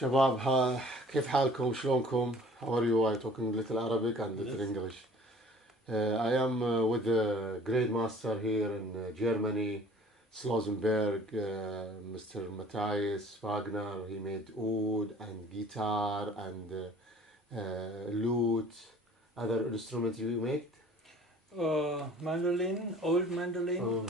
شباب كيف حالكم شلونكم? How are you? I talking little Arabic and little English. I am with the great master here in Germany, Slosenberg, Mr. Matthias Wagner. He made oud and guitar and lute. Other instruments you make? Mandolin, old mandolin.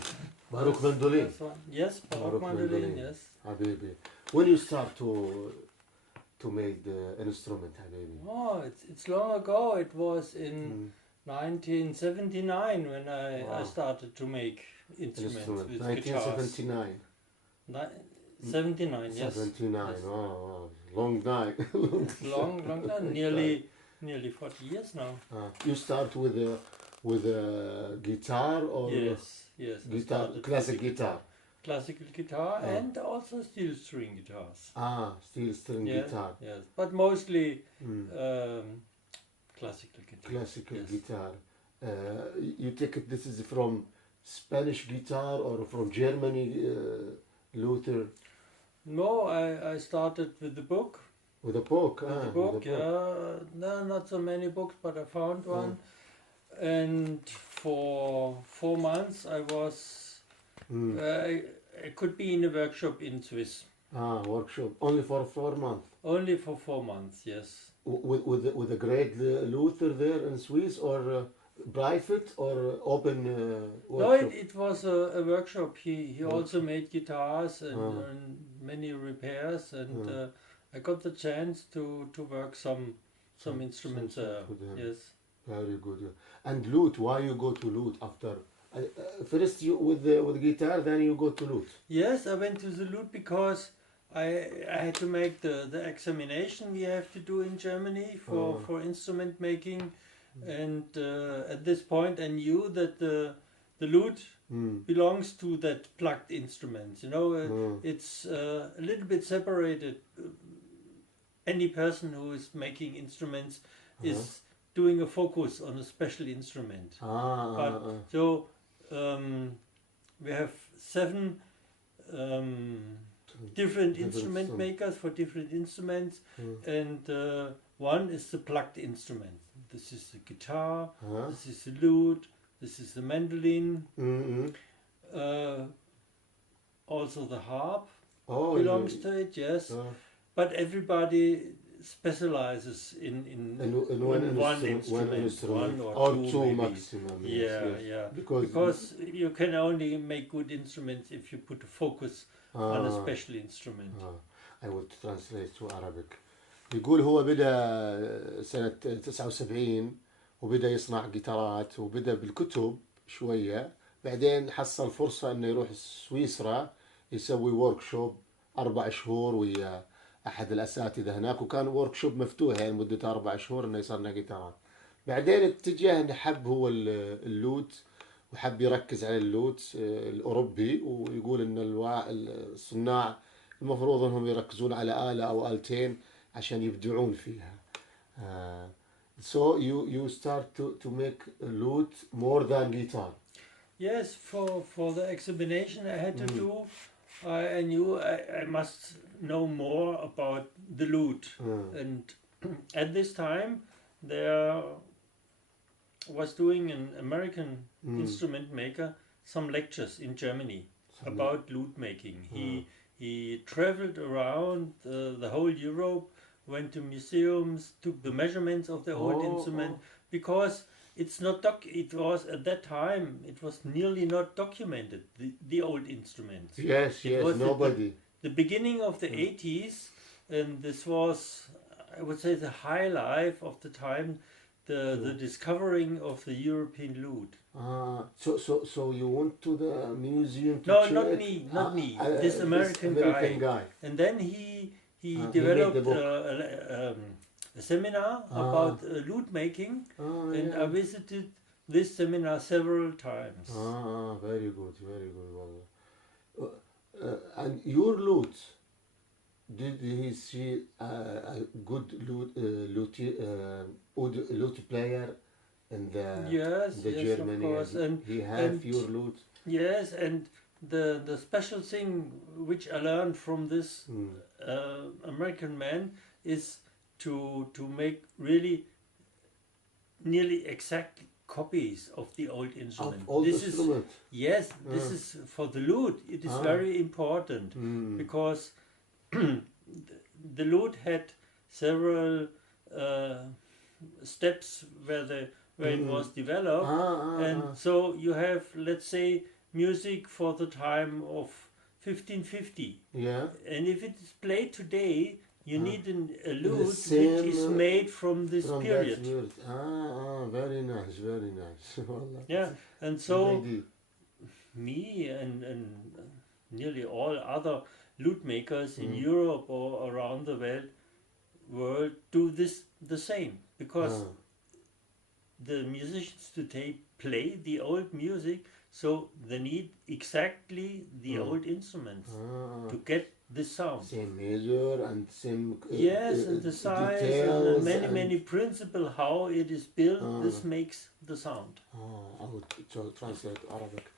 Baroque mandolin. Yes, Baroque mandolin, yes. Habibi. When you start to make the instrument, Habibi? Oh, it's long ago. It was in 1979 when I started to make instruments with 1979. guitars. 79, yes. 79, yes. wow. Long time. long time. Nearly 40 years now. You start with a guitar or yes guitar, classic guitar. Classical guitar and also steel string guitars. Steel string guitar. Yes, but mostly classical guitar. Classical guitar. You take it. This is from Spanish guitar or from Germany, Luther. No, I started with the book. With a book. With the book, no, not so many books, but I found one. And for 4 months I was. I could be in a workshop in Swiss. Workshop only for 4 months. Only for 4 months, yes. With a great Luther there in Swiss, or private or open workshop? No, it was a workshop. He also made guitars and many repairs, and I got the chance to work some instruments. Yes. Very good. And lute, why you go to lute after? First you with guitar, then you go to lute. Yes, I went to the lute because I had to make the examination we have to do in Germany for instrument making, and at this point I knew that the lute belongs to that plucked instrument. You know, it's a little bit separated. Any person who is making instruments is doing a focus on a special instrument. So we have 7 different instrument makers for different instruments, and one is the plucked instrument. This is the guitar, this is the lute, this is the mandolin, also the harp belongs to it, yes. But everybody specializes in one instrument, or two two maybe. maximum. Yeah. Because you can only make good instruments if you put a focus on a special instrument. I will translate to Arabic. يقول هو بدأ سنة 79 وبدأ يصنع جيتارات وبدأ بالكتب شوية، بعدين حصل فرصة انه يروح سويسرا يسوي وركشوب 4 شهور ويا احد الاساتذه هناك، وكان ورك شوب مفتوح يعني مدته 4 شهور انه يصنع جيتارات. بعدين اتجه انه حب هو اللوت وحب يركز على اللوت الاوروبي، ويقول ان الصناع المفروض انهم يركزون على آلة او آلتين عشان يبدعون فيها. So you start to make a lute more than guitar. Yes, for the examination I had to do, I knew I must know more about the lute, and at this time there was doing an American instrument maker some lectures in Germany about lute making. He traveled around the whole Europe, went to museums, took the measurements of the old instrument, because it's not it was at that time it was nearly not documented, the old instruments. Yes, nobody. The beginning of the 80s, and this was, I would say, the high life of the time, the discovering of the European lute. So you went to the museum to check? Not me. This American guy. And then he developed a seminar about lute making, and I visited this seminar several times. Very good. And your lute, did he see a good lute player in the yes, Germany? of course. And he have your lute? Yes, and the special thing which I learned from this American man is to make really nearly exact copies of the old instrument. Of old this instrument. Yes, this is for the lute. It is very important because the lute had several steps where it was developed, and so you have, let's say, music for the time of 1550. Yeah. And if it is played today, you need a lute which same, is made from this from period. that period. Very nice, very nice. Wallah. Yeah, and so Good idea. me and nearly all other lute makers in Europe or around the world do this the same, because the musicians today play the old music, so they need exactly the old instruments to get the sound. Same measure and same Yes, and the size details and many principle how it is built. This makes the sound. I would translate Arabic.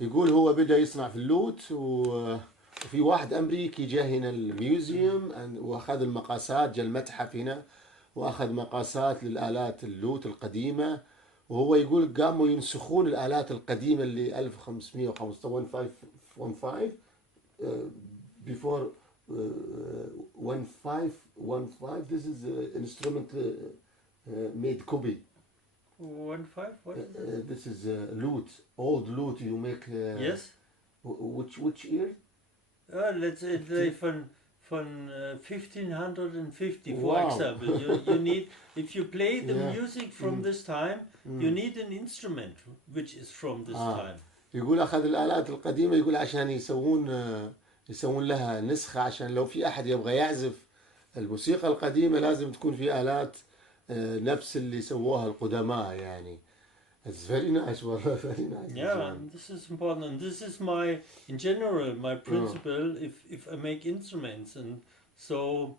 يقول هو بدأ يصنع في اللوت وفي واحد أمريكي جاء هنا الميوزيوم وأخذ المقاسات، جاء المتحف هنا وأخذ مقاسات للآلات اللوت القديمة، وهو يقول قاموا ينسخون الآلات القديمة اللي 1515 before 1515. This is instrument made copy. 1-5. What is it? This is lute, old lute you make. Yes. Which year? Let's say from 1550, for Wow. example. You need, if you play the music from this time, you need an instrument which is from this time. يقول أخذ الآلات القديمة، يقول عشان يسوون لها نسخة، عشان لو في أحد يبغى يعزف الموسيقى القديمة لازم تكون في آلات نفس اللي سووها القدماء يعني. It's very nice, well, very nice. Yeah, and this is important, and this is in general, my principle if I make instruments. And so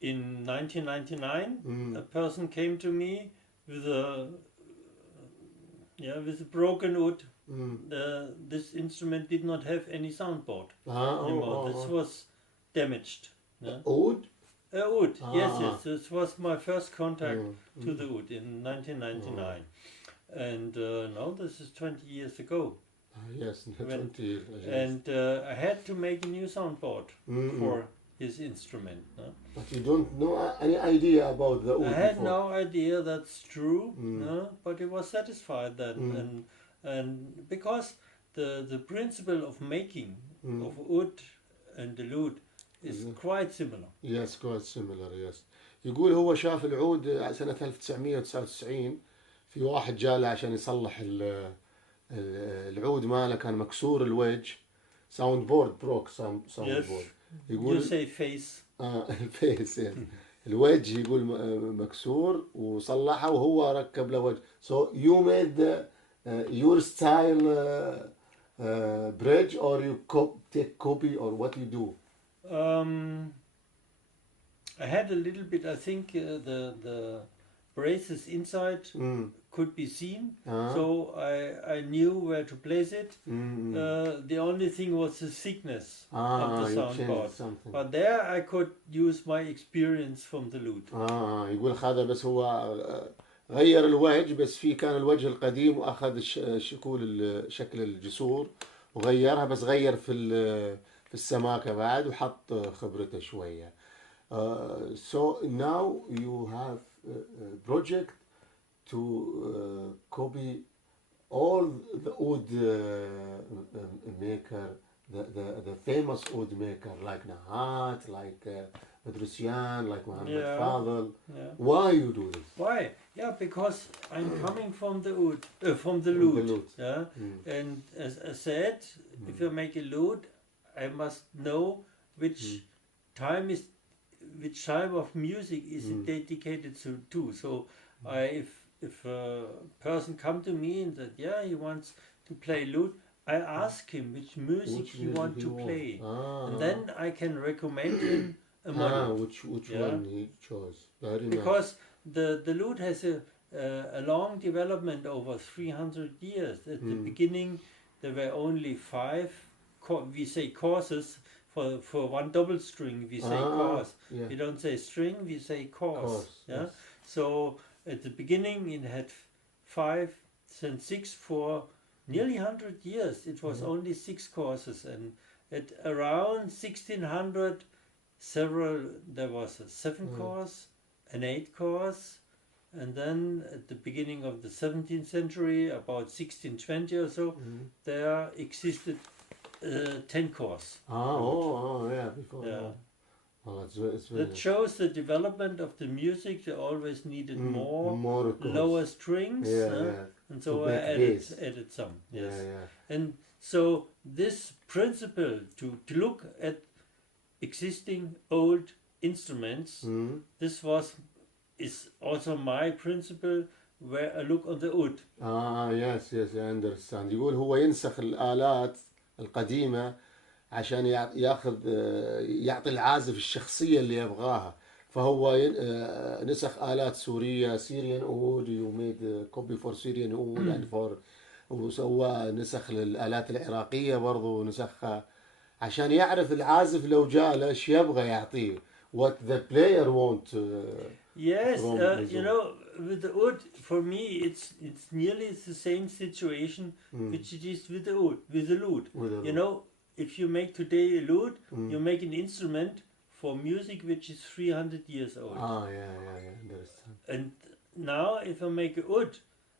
in 1999, a person came to me with a broken oud. This instrument did not have any soundboard anymore. This was damaged. Oud? Oud, yes. This was my first contact to the oud in 1999. And now this is 20 years ago. Yes, 20 years. And I had to make a new soundboard for his instrument. But you don't know any idea about the oud I had before. no idea, that's true. But he was satisfied then. And because the principle of making of oud and the lute is quite similar. Yes, quite similar, yes. يقول هو شاف العود سنة 1999 في واحد جاء له عشان يصلح العود ماله، كان مكسور الوجه. ساوند بورد بروك ساوند بورد. يقول you say face. الفيس يعني. الوجه يقول مكسور وصلحه وهو ركب له وجه. So you made your style bridge, or you take copy, or what you do? I had a little bit. I think the braces inside could be seen, so I knew where to place it. The only thing was the thickness of the soundboard, but there I could use my experience from the lute. يقول هذا بس هو غير الوجه، بس في كان الوجه القديم وأخذ شكل الجسور وغيرها، بس غير في السماكة بعد وحط خبرته شوية. So now you have a project to copy all the oud maker, the famous oud maker like Nahat, like Bedrusian, like Muhammad Fadl. Why you do this? Why? Yeah, because I'm coming from the oud, from the lute. Yeah, and as I said, if you make a lute, I must know which time of music is it dedicated to. So if a person come to me and said, he wants to play lute, I ask him which music he wants to play, and then I can recommend him a model. Which one he chose? Very because the lute has a long development over 300 years. At the beginning, there were only 5 we say courses for one double string. We say course. Yeah. We don't say string. We say course. Course, Yeah. yes. So at the beginning it had 5, then 6 for nearly 100 years. It was only 6 courses, and at around 1600, there was a 7 course, an 8 course, and then at the beginning of the 17th century, about 1620 or so, there existed 10 course. Yeah, before. Yeah. Well, it's very That shows the development of the music. They always needed more of course. lower strings, Yeah. and so To I make bass. added some. Yes. Yeah. And so this principle to look at existing old instruments, this is also my principle where I look on the wood. Yes, I understand. يقول هو ينسخ الآلات القديمة عشان يعطي العازف الشخصية اللي يبغاها. فهو نسخ آلات سورية Syrian oud. You made a copy for Syrian oud and for وسوى نسخ للآلات العراقية برضو نسخها عشان يعرف العازف لو جاء له ايش يبغى يعطيه. What the player want. Yes, you know, with the oud, for me, it's nearly the same situation which it is with the oud, with the lute. You know, if you make today a lute, you make an instrument for music which is 300 years old. Yeah, understand. And now, if I make a oud,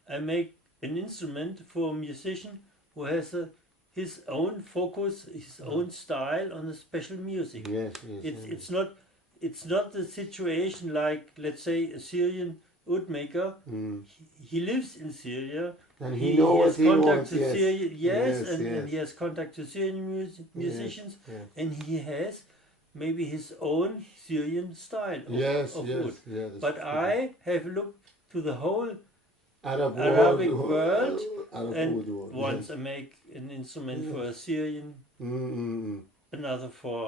I make an instrument for a musician who has his own focus, his own style on a special music. Yes. It's not the situation like, let's say, a Syrian oud maker. He lives in Syria. And he knows he wants. And he has contact to Syrian musicians, and he has maybe his own Syrian style of oud. But I have looked to the whole Arabic world, and once I make an instrument for a Syrian, another for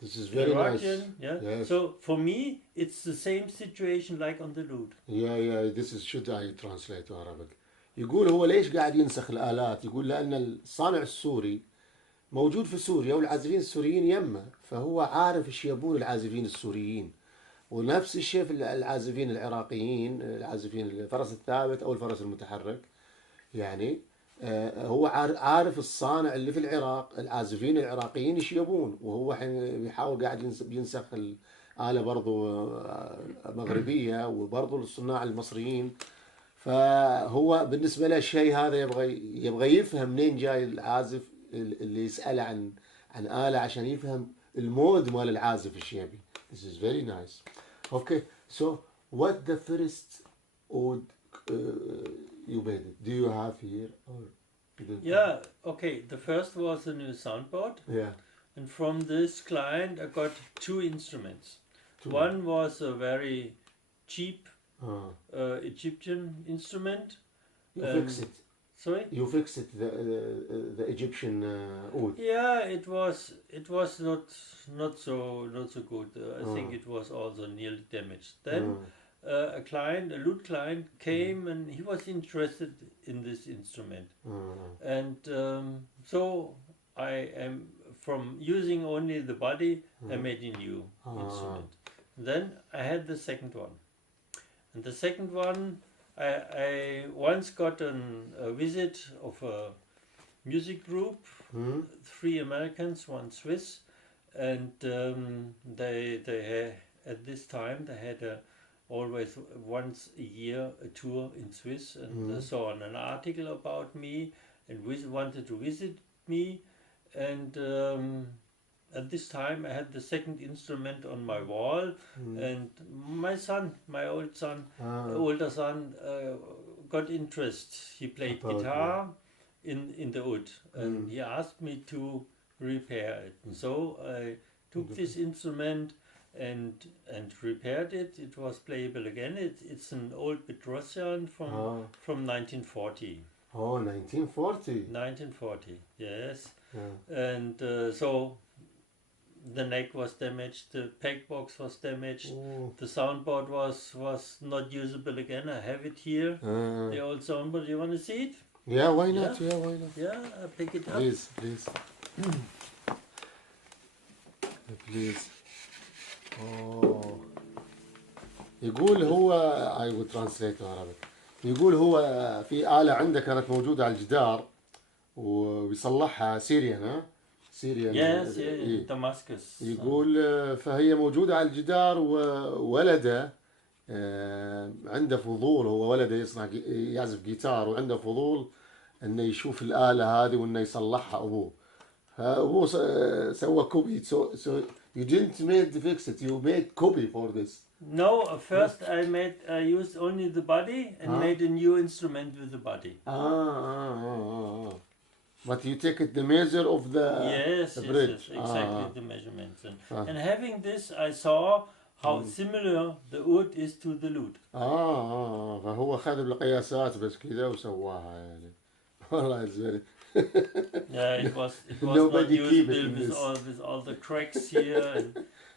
this is very Iraqi. nice. Yes. So for me, it's the same situation like on the lute. This is should I translate to Arabic. يقول هو ليش قاعد ينسخ الآلات؟ يقول لأن الصانع السوري موجود في سوريا والعازفين السوريين يمه، فهو عارف ايش يبون العازفين السوريين. ونفس الشيء في العازفين العراقيين، العازفين الفرس الثابت أو الفرس المتحرك. يعني هو عارف الصانع اللي في العراق، العازفين العراقيين ايش يبون، وهو الحين بيحاول قاعد ينسخ الآلة برضو مغربية وبرضو الصناع المصريين. فهو بالنسبة له الشيء هذا يبغى يفهم منين جاي العازف اللي يسأله عن آلة عشان يفهم المود مال العازف ايش يبي. This is very nice. Okay, so what the first oud you made it? Do you have here or? Yeah, okay. The first was a new soundboard. Yeah. And from this client I got 2 instruments. One was a very cheap Egyptian instrument. You fix it. Sorry? You fixed it, the Egyptian oud. Yeah, it was not so good. I think it was also nearly damaged. Then a lute client came and he was interested in this instrument. And so I am, from using only the body, I made a new instrument. Then I had the second one. And the second one, I once got a visit of a music group, 3 Americans, 1 Swiss, and they had, at this time they had always once a year a tour in Swiss, and they saw an article about me and wanted to visit me, and at this time I had the second instrument on my wall, and my older son, got interest. He played guitar in the oud, and he asked me to repair it. And so I took this instrument and repaired it. It was playable again. It's an old Petrosian from 1940. Oh, 1940. 1940, yes. And so the neck was damaged, the peg box was damaged, the soundboard was not usable again. I have it here, the old soundboard. You want to see it? Yeah, why not? Yeah, why not? Yeah, I'll pick it up. Please. بليز. اوه يقول هو I will translate to Arabic. يقول هو في آلة عنده كانت موجودة على الجدار ويصلحها سيريان، ها؟ سيريان. Yes, yeah, إيه. in Damascus. يقول فهي موجودة على الجدار وولده عنده فضول، هو ولده يعزف جيتار وعنده فضول انه يشوف الآلة هذه وانه يصلحها ابوه. فابوه سوى كوبي. So you didn't made fix it, you made copy for this. No, first I used only the body and made a new instrument with the body. But you take it the measure of the bridge. Yes, exactly the measurements. And having this, I saw how similar the oud is to the lute. فهو خذ القياسات بس كذا وسواها يعني. والله زين. Yeah, it was Nobody not keep usable it with all the cracks here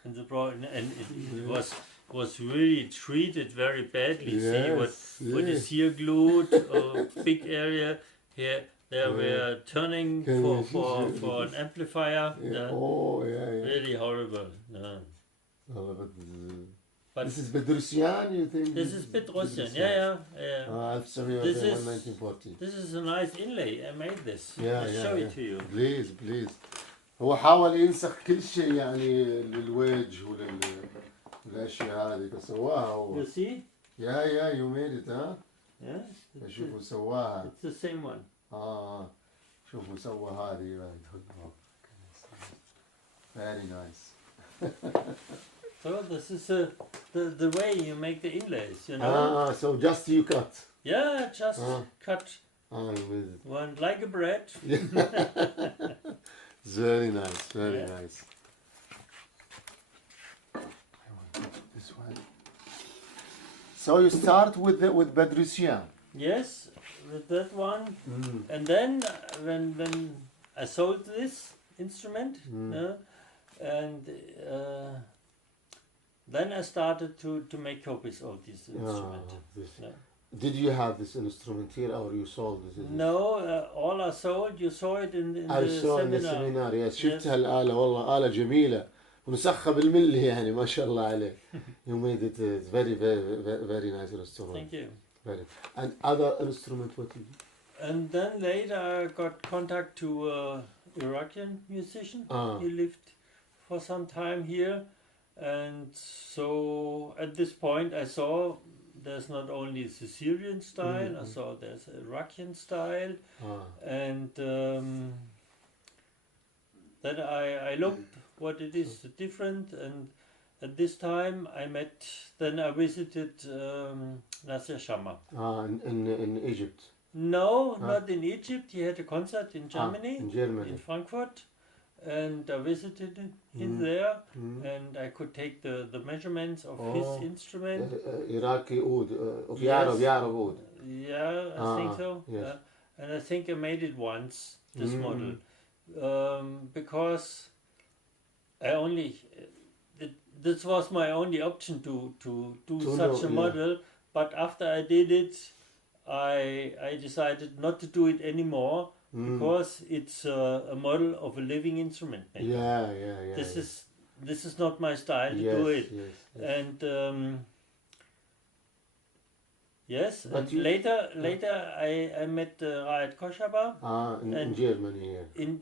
and the and it was really treated very badly. Yes, See what is here glued, big area here. They were turning for an amplifier. Really horrible. But this is Bedrusian, you think? This is Bedrusian, yeah. This is a nice inlay. I made this. I'll show it to you. Please. هو حاول ينسخ كل شيء يعني للوجه والاشياء هذه فسواها هو. You see? Yeah, you made it, huh? Yes. شوفوا سواها. It's the same one. شوفوا سوى هذه. Very nice. So this is the way you make the inlays, you know. So just you cut. Yeah, just cut with one like a bread. Very nice, very nice. I want this one. So you start with Bedrusian. Yes, with that one, and then when I sold this instrument, and then I started to make copies of this instrument. Did you have this instrument here or you sold this? No, all I sold, you saw it in the seminar. In the seminar, yes. شفتها الآلة والله آلة جميلة ونسخها بالملي يعني ما شاء الله عليه. You made it very nice instrument. Thank you. And other instrument what you did? And then later I got contact to Iraqi musician. He lived for some time here. And so at this point I saw there's not only the Syrian style, I saw there's Iraqi style, and then I looked what it is different, and at this time I visited Nasir Shama. In Egypt? No, not in Egypt. He had a concert in Germany, in Frankfurt. And I visited him there, and I could take the measurements of his instrument. Iraqi oud, of Yarab oud. Yeah, I think so. Yes. And I think I made it once, this model, because I only this was my only option to do such a model. But after I did it, I decided not to do it anymore. Because it's a model of a living instrument. This is not my style to do it. And and later I met Raed Koshaba. In Germany.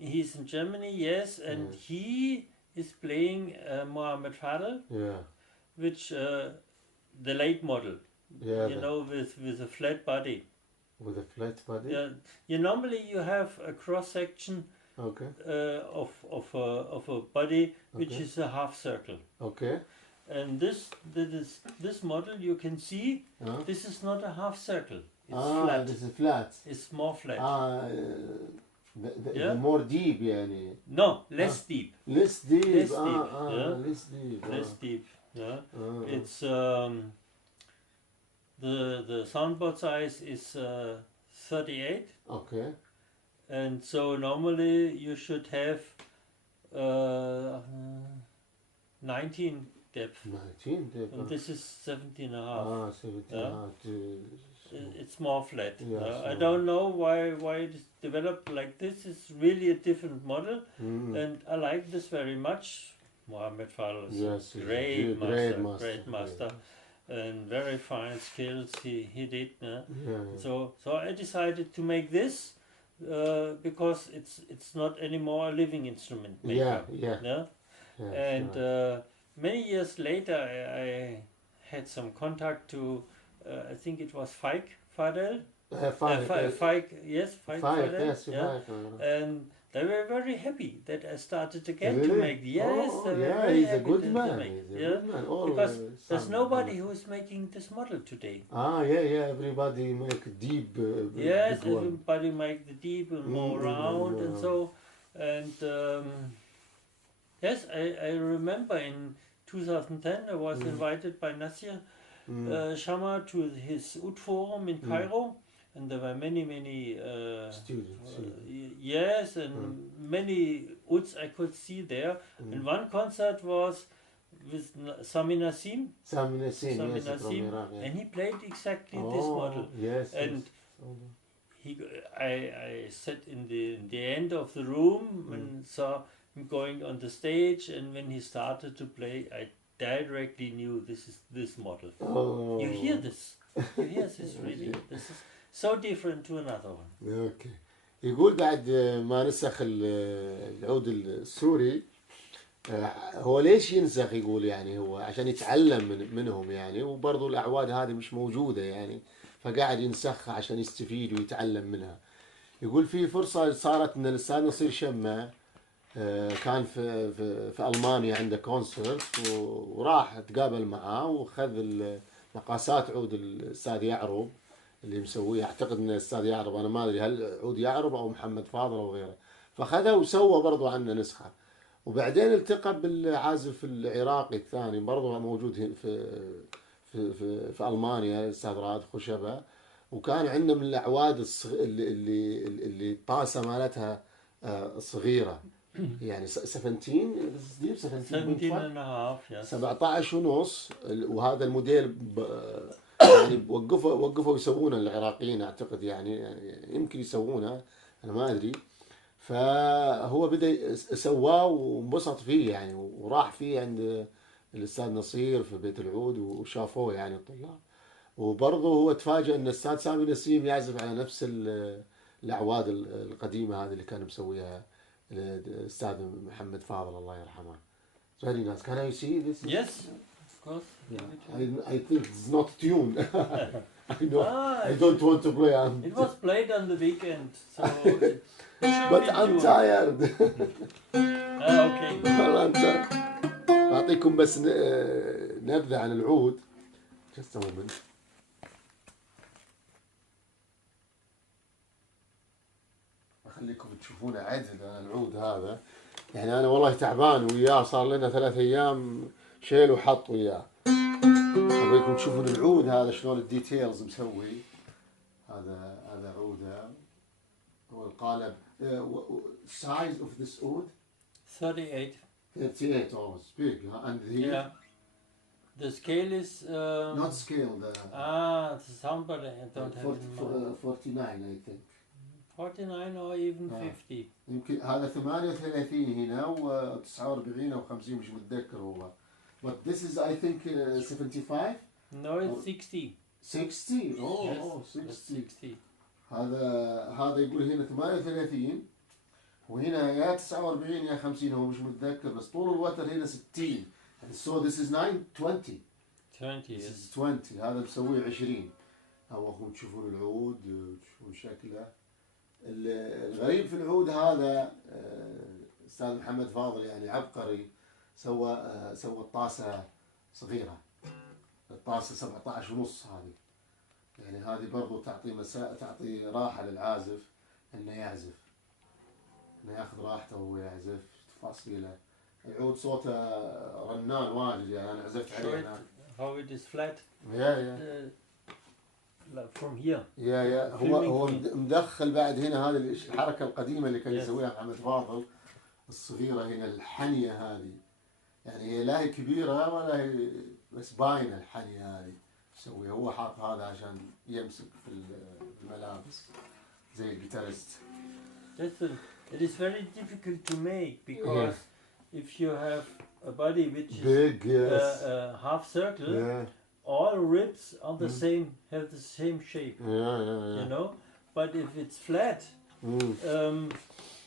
He's in Germany, yes, and he is playing Mohammed Fadel, which the late model, you know, with a flat body. With a flat body? Yeah. Normally you have a cross section of a body which is a half circle. Okay. And this model you can see this is not a half circle. It's flat. This is flat. It's more flat. The more deep يعني. No, less deep. Less deep. Less deep. Less deep. Less deep. It's the soundboard size is 38. Okay. And so normally you should have 19 depth. 19 depth. And this is 17 and a half. 17 and a half. It's more flat. I so don't know why it is developed like this. It's really a different model, and I like this very much Mohammed Fadl is Yes, a he's great great master, master. great master, and very fine skills he did. Yeah. So I decided to make this because it's not anymore a living instrument maker. Yeah. Yeah? And many years later, I had some contact to, I think it was Feik Fadel. Feik, yes, Feik Fadel. Yes, Yeah. And they were very happy that I started again really? to make. Yes, Oh, they were yeah, very he's a happy good to man. make. He's a Yeah. good man. All Because there's son, nobody who is making this model today. Yeah. Everybody make deep. Yes, big one. everybody make the deep and more round and so. And yes, I remember in 2010 I was invited by Nasir Shama to his Ud Forum in Cairo, and there were many Students. yes, and many Uds I could see there. And one concert was with Sami Nassim, Sami Nassim, and he played exactly this model. Yes. And I sat in the end of the room and saw him going on the stage, and when he started to play, I directly knew this is this model. Oh. You hear this really. This is so different to another one. اوكي. يقول بعد ما نسخ العود السوري، هو ليش ينسخ؟ يقول يعني هو عشان يتعلم منهم يعني، وبرضه الأعواد هذه مش موجودة يعني، فقاعد ينسخها عشان يستفيد ويتعلم منها. يقول في فرصة صارت ان الأستاذ نصير شمة كان في ألمانيا عنده كونسرت، وراح تقابل معاه وخذ مقاسات عود الأستاذ يعرب اللي مسويه. اعتقد ان الاستاذ يعرب، انا ما ادري هل عود يعرب او محمد فاضل او غيره، فخذها وسوى برضو عنه نسخه. وبعدين التقى بالعازف العراقي الثاني برضو موجود في المانيا، الاستاذ راد خشبه، وكان عندنا من الاعواد اللي الطاسه مالتها صغيره يعني 17 17 ونص، وهذا الموديل يعني وقفوا يسوونه العراقيين اعتقد يعني يمكن يسوونه، انا ما ادري. فهو بدا سواه وانبسط فيه يعني، وراح فيه عند الاستاذ نصير في بيت العود وشافوه يعني الطلاب. وبرضه هو تفاجأ ان الاستاذ سامي نسيم يعزف على نفس الاعواد القديمه هذه اللي كان مسويها الاستاذ محمد فاضل الله يرحمه. Very nice. Can I see this? Yes, of course. Yeah. I think it's not tuned. I know. I don't want to play. It was played on the weekend, so. But I'm tired. Okay. Well, I'm tired. أعطيكم بس نبذة عن العود. Just a moment. أخليكم تشوفونه عدل عن العود هذا. يعني أنا والله تعبان وياه، صار لنا 3 أيام شيل وحط وياه. أبيكم تشوفون العود هذا شلون الديتيلز مسوي. هذا عوده. هو القالب. Size of this oud? 38. 38. Oh, it's big. And here? Yeah. The scale is. Not scale. The sound, but I don't have it. 49, I think. 49 or even 50. يمكن هذا 38 هنا و49 أو 50 مش متذكر هو. But this is I think 75. No, it's 60. 60. Oh, yes, oh 60. 60. هذا يقول هنا 38 وهنا يا 49 يا 50، هو مش متذكر، بس طول الوتر هنا 60. So this is 20. 20. This is 20. هذا مسويه 20. أو أخوان تشوفون العود تشوفون شكله. الغريب في العود هذا أستاذ محمد فاضل يعني عبقري، سوى الطاسة صغيرة، الطاسة 17 ونص هذه، يعني هذه برضو تعطي راحة للعازف انه يعزف، انه ياخذ راحته وهو يعزف تفاصيله. العود صوته رنان واجد يعني، انا عزفت عليه هناك. How it is flat. Yeah. From here. هو مدخل بعد هنا هذه الحركة القديمة اللي كان يسويها محمد فاضل الصغيرة هنا، الحنية هذه يعني هي لا هي كبيرة ولا هي بس باينة الحنية هذه يسويها. هو حاط هذا عشان يمسك في الملابس زي الجيتاريست. It is very difficult to make because if you have a body which is Big, yes. a half circle, Yeah. all ribs are the same, have the same shape, Yeah. you know. But if it's flat, Mm.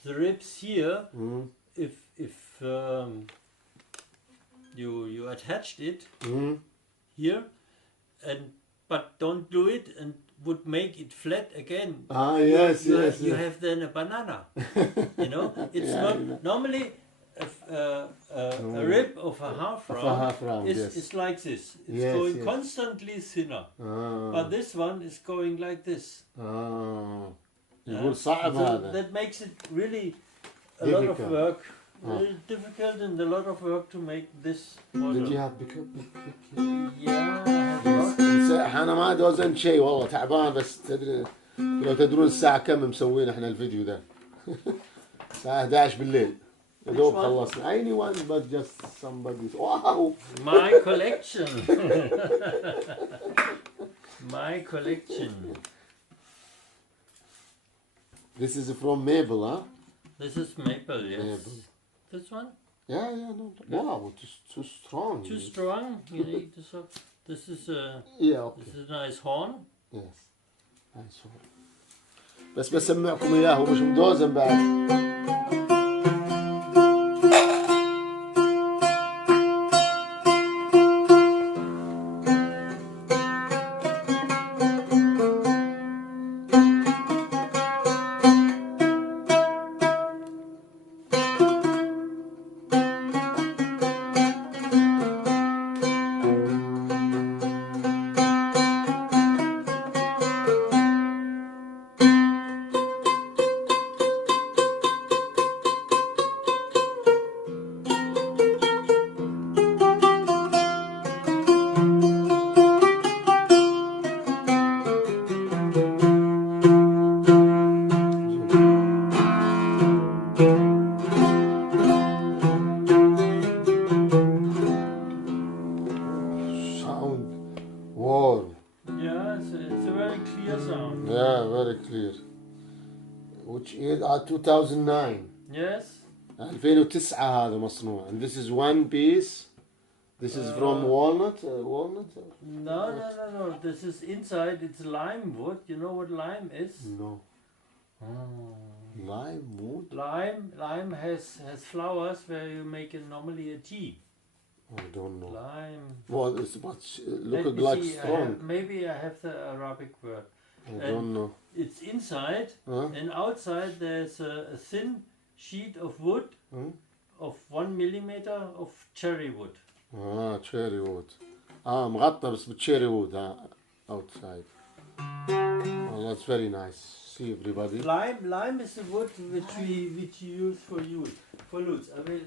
the ribs here, Mm. if you attached it Mm. here, but don't do it and would make it flat again. Ah, yes, you yes. you have then a banana. You know, it's Yeah, not I know. normally a rib of a half Of a round, half round, is, yes. is like this. It's Yes, going yes. constantly thinner. Ah. But this one is going like this. آه. يقول صعب So هذا. that makes it really a lot of Difficult. work. Very difficult and a lot of work to make this model. Did you have big? Yeah, I have not. انا ما ادري وزن شيء والله تعبان بس تدري لو تدرون الساعة كم مسوين احنا الفيديو ده الساعة 11 بالليل يا دوب Which one? خلصنا anyone but just somebody واو My collection. My collection. This is from Mabel, huh? This is maple, yes. Maple. This one? Yeah, no. Wow, it's too strong. Too strong. You need to so. This is a Yeah, okay. this is a nice horn. Yes. Nice one. بس بسمعكم اياه ومش مدوزن بعد. Warm. Yeah, it's a very clear sound. Yeah, very clear. Which is 2009. Yes. 2009 هذا مصنوع. And this is one piece. This is from walnut. Walnut? No. This is inside. It's lime wood. You know what lime is? No. Lime wood? Lime has flowers where you make normally a tea. I don't know. Lime. Well, it's much Let look me like see, strong. maybe I have the Arabic word. I don't know. It's inside, Huh? and outside there's a thin sheet of wood Hmm? of 1 millimeter of cherry wood. Cherry wood. مغطى بس بالcherry wood outside. Well, that's very nice. See everybody. Lime is the wood which we use for lutes. I will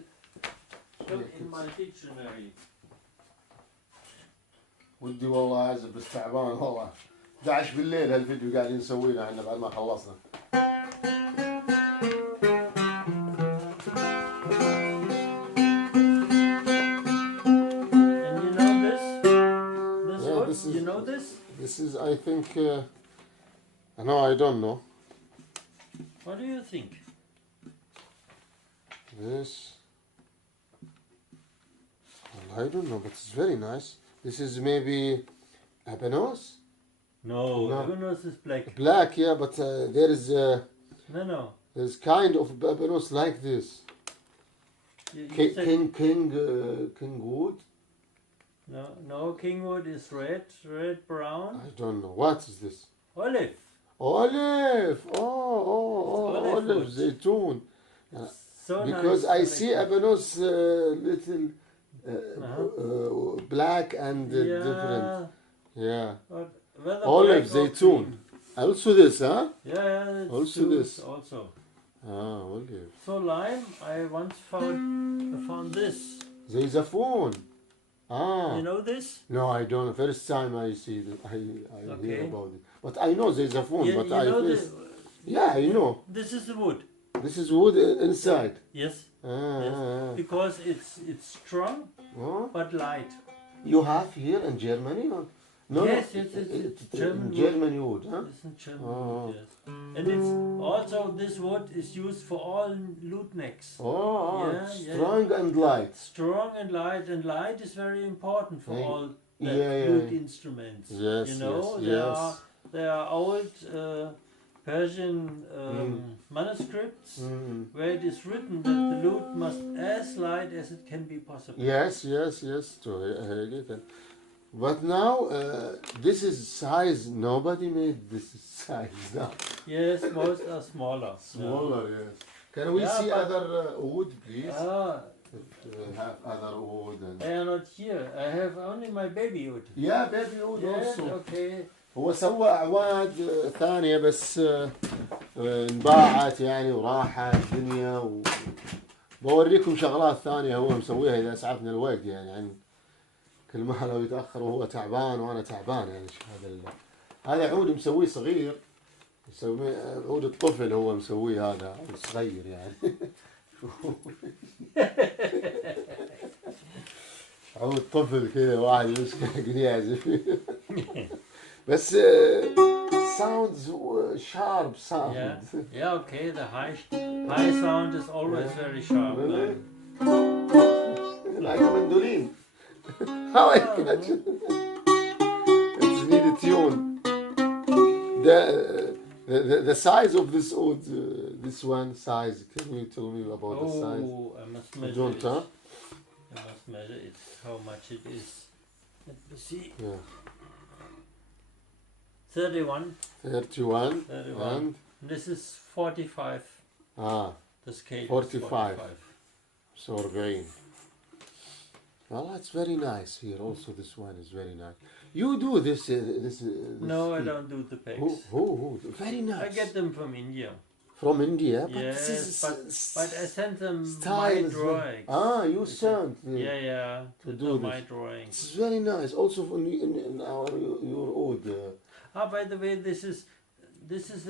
show in my dictionary. ودي والله اعزف بس تعبان والله 11 بالليل هالفيديو قاعدين نسويه احنا بعد ما خلصنا. And you know this? This Yeah, wood? this is- You know this? This is I think no, I don't know. What do you think? This well, I don't know, but it's very nice. This is maybe Habanos? No, No. Habanos is black. Black, yeah, but there is No. there's kind of Habanos like this. You King said- King wood? No, kingwood is red, brown. I don't know. What is this? Olive. Olive. Oh, Olive olive, wood. zaytun. So Because nice I see Habanos little black and different. Yeah. But whether Olive, black or zaytun. green. Also this, huh? Yeah, it's Also juice this. also. Olive. So lime, I once found this. زي زفون. You know this? No, I don't. First time I see that, I hear Okay. about it. But I know there's a phone, but I know first... Yeah, I know. this is the wood. This is wood inside. Yes. Yes. Because it's strong Huh? but light. You have here in Germany? Or No, Yes, no, yes, it's German German wood, huh? It's in German Oh. wood, yes. And it's also, this wood is used for all lute necks. Oh, Yeah, strong and light. Strong and light is very important for Yeah, all the yeah, lute yeah. instruments. Yes, You know, yes. there are old Persian manuscripts where it is written that the lute must as light as it can be possible. Yes, true. I get it. But now, this is size, nobody made this size now. Yes, most are smaller. Smaller, yes. Can we Yeah, see but- other wood, please? Ah, If we have other wood and... they are not here. I have only my baby wood. Yeah, baby wood Yes, also. okay. هو سوى أعواد ثانية بس انباعت يعني وراحت الدنيا بوريكم شغلات ثانية هو مسويها إذا أسعفنا الوقت يعني كل ما لو يتأخر وهو تعبان وأنا تعبان يعني هذا عود مسويه صغير يسوي عود الطفل هو مسويه هذا صغير يعني عود طفل كذا واحد يمسكه قاعد يعزف بس sounds sharp sound. Yeah, okay. The high sound is always very sharp. Really? Like a mandolin. How I catch it? It's need a tune. The size of this oud, this one size. Can you tell me about the size? Oh, I must measure Don't, it. huh? I must measure it. How much it is? Let me see. Yeah. 31. 31. 31. And This is 45. The scale 45. is 45. so 40. Well, that's very nice here. Also, this one is very nice. You do this. No, I don't do the pegs. Who? Very nice. I get them from India. From India, but Yes, this is but I sent them style my is very- drawings. you sent. Yeah, to to do do this. my drawings. It's very nice. Also in our your old. By the way, this is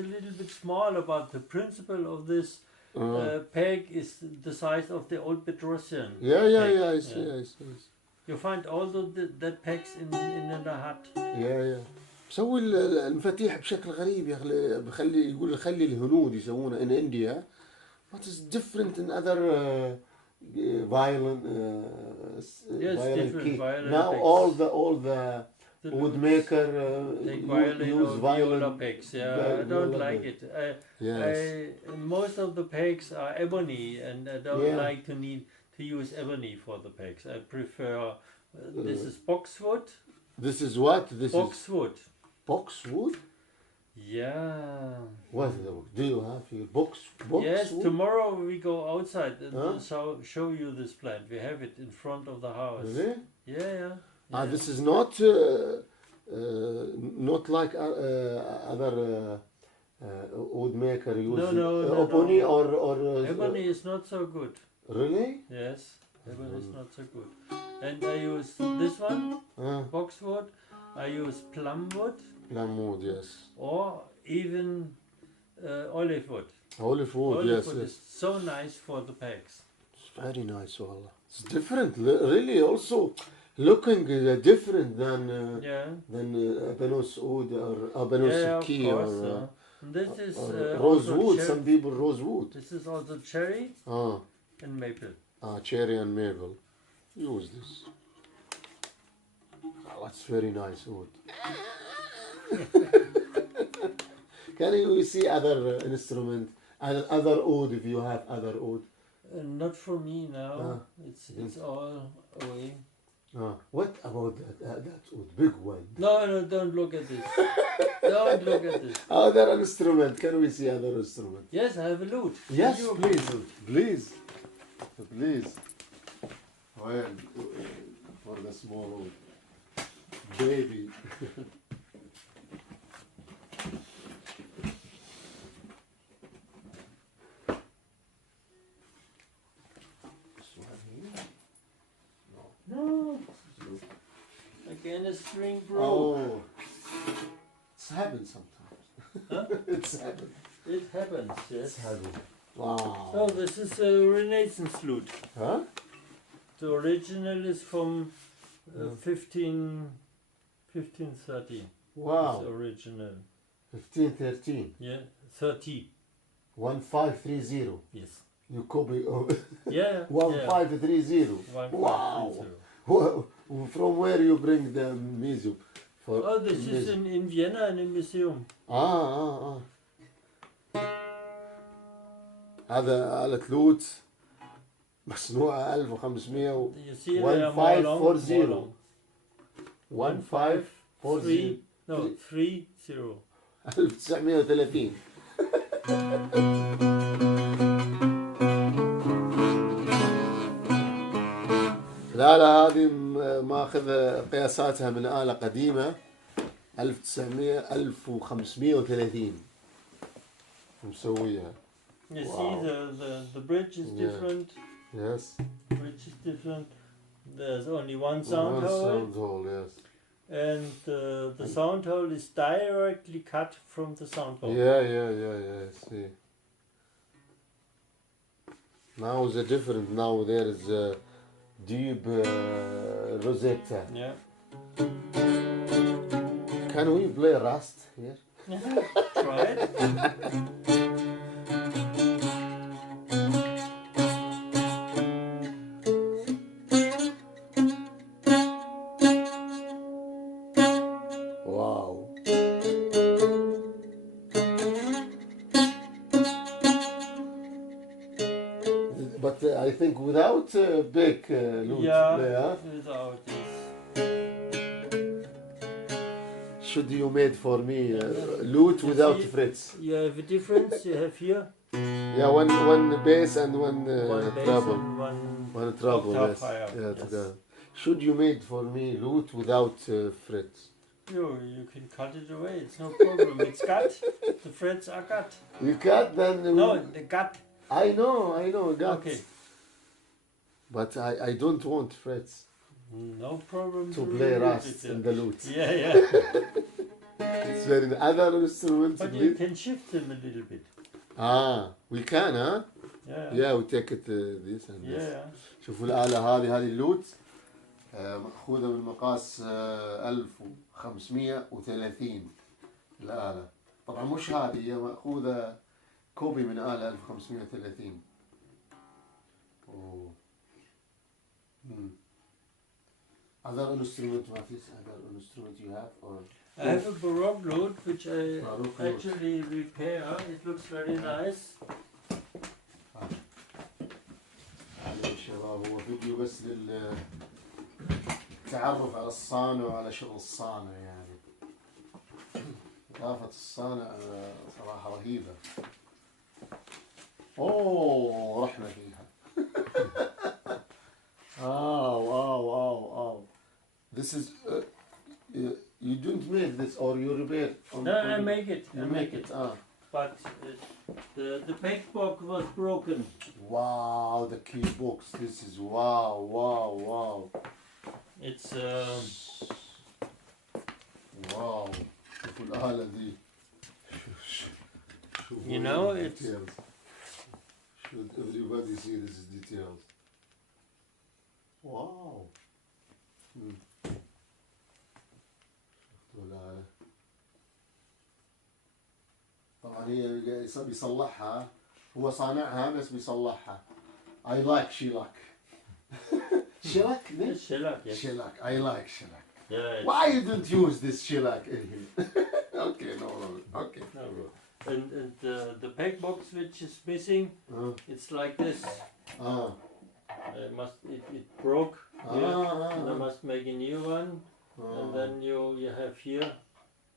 a little bit small, but the principle of this peg is the size of the old Bedrosian. Yeah. I see. You find also that pegs in the hut. Yeah. مسوي المفاتيح بشكل غريب يا اخي بخلي يقول خلي الهنود يسوونه in India what is different in other violin Different key. violin Now pegs. all the woodmaker Take violin use or violin viola pegs. Yeah, I don't like it. Yes. Most of the pegs are ebony, and I don't like to use ebony for the pegs. I prefer this is boxwood. This is what? This Boxwood. is boxwood? Yeah. What is the do you have here? Box Yes, wood? tomorrow we go outside and show you this plant. We have it in front of the house. Really? Yeah. This is not like other woodmaker use No. ebony or Ebony is not so good. Really? Yes, ebony is not so good. And I use this one, boxwood. I use plumwood. Plumwood, yes. Or even olive wood. Olive wood, Olive yes. wood is so nice for the pegs. It's very nice, wallah. It's different, really. Also, looking different than Abanus oud or Abanus key or this is rosewood. Some people rosewood. This is also cherry and maple. Cherry and maple. Use this. Oh, that's very nice wood. Can you see other instrument, other oud if you have other oud? Not for me now. It's all away. What about that oud? Big one. No, don't look at this. Don't look at this. Other instrument. Can we see other instrument? Yes, I have a lute. Yes, please. Well, for the small oud. Baby. No. Again, a string broke. Oh, it's happened sometimes. Huh? It's happened. It happens, yes. It's happened. Wow. So this is a Renaissance lute. Huh? The original is from 15 1530. Wow. It's original. 1513. Yeah, 30. 1530. Yes. You copy Yeah. 1530. 1530. Wow. From where you bring the museum? For Oh, this is museum. in Vienna in a museum. هذا آلة لوت مصنوعة 1500 You see they are more long. 1540. 1540. 1540. No, 30. 1930. الآلة هذه ماخذ قياساتها من آلة قديمة 1530 مسويها. You Wow. see the bridge is Yeah. different. Yes. Bridge is different. There's only one sound One hole. sound hole, yes. And the sound hole is directly cut from the sound hole. Yeah. See. Now the different. Now there is a deep rosetta. Yeah. Can we play Rust here? Try it. Wow. But I think without big lute play, huh? Without this. Should you made for me lute You without see, frets? You have a difference. You have here Yeah, one bass and one one bass treble. and One treble, octave yes. higher. Yeah, Yes. together. Should you made for me lute without frets? You can cut it away. It's no problem. It's cut. The frets are cut. You cut then. No, the gut. I know, got. Okay. But I don't want frets No problem. to play remove Rust it, in the lute. Yeah. It's very other instruments. But you can shift them a little bit. We can, huh? Yeah. we take it this and this. Yeah. شوفوا الآلة هذه اللوت مأخوذة من مقاس 1530 الآلة. طبعا مش هذه، هي مأخوذة كوبي من آلة 1530. أوه. Other instrument, Matthias? Other instrument you have, or? I have a Baroque lute which I Baroque lute. actually repair. It looks very nice. شباب هو فيديو بس للتعرف على الصانع وعلى شغل الصانع يعني. إضافة الصانع صراحة رهيبة. أوه رحنا فيها. Wow. This is you don't make this or you repair? No, I make it. You make it. But the pegboard was broken. Wow, the key box. This is wow. It's wow. شوفوا الآلة دي. You know, it's details. Should everybody see this is details. Wow. شوفوا الآلة. طبعا هي بيصلحها، هو صانعها بس بيصلحها. I like shellac. Shellac? shellac. Yes. Shellac. I like shellac. Yeah. Why you don't use this shellac in here? Okay, no problem. Okay. No, and the pegbox which is missing, it's like this. It broke. And I must make a new one, and then you have here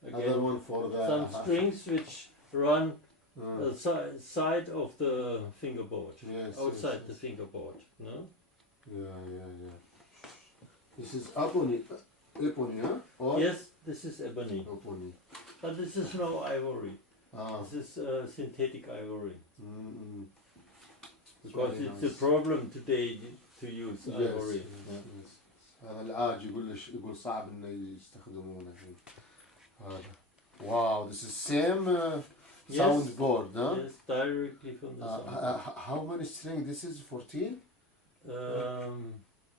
again Another one for the some strings which run the side of the fingerboard, outside the fingerboard. No? Yeah. This is ebony, huh? Or? Yes, this is ebony. Ebony. But this is no ivory. This is synthetic ivory. Because it's a problem today to use ivory. Yes. هذا العاج يقول صعب إنه يستخدمونه. هذا. Wow, this is same soundboard, huh? Yes, directly from the soundboard. How many strings? This is 14?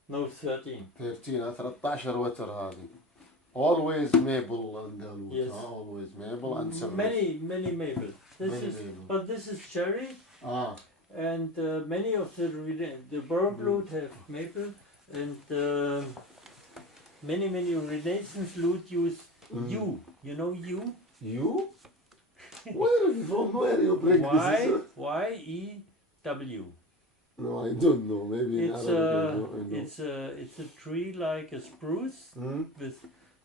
No, 13. 13 13 وتر هذه. Always maple and the wood. Yes. Always maple and some Many maple. This Many is, maple. but this is cherry, Ah, and many of the Bergblut have maple, and many Renaissance lute use yew. You know yew? you? From where you bring this? Y-E-W. No, I don't know. Maybe in It's Arabic I know. it's a tree like a spruce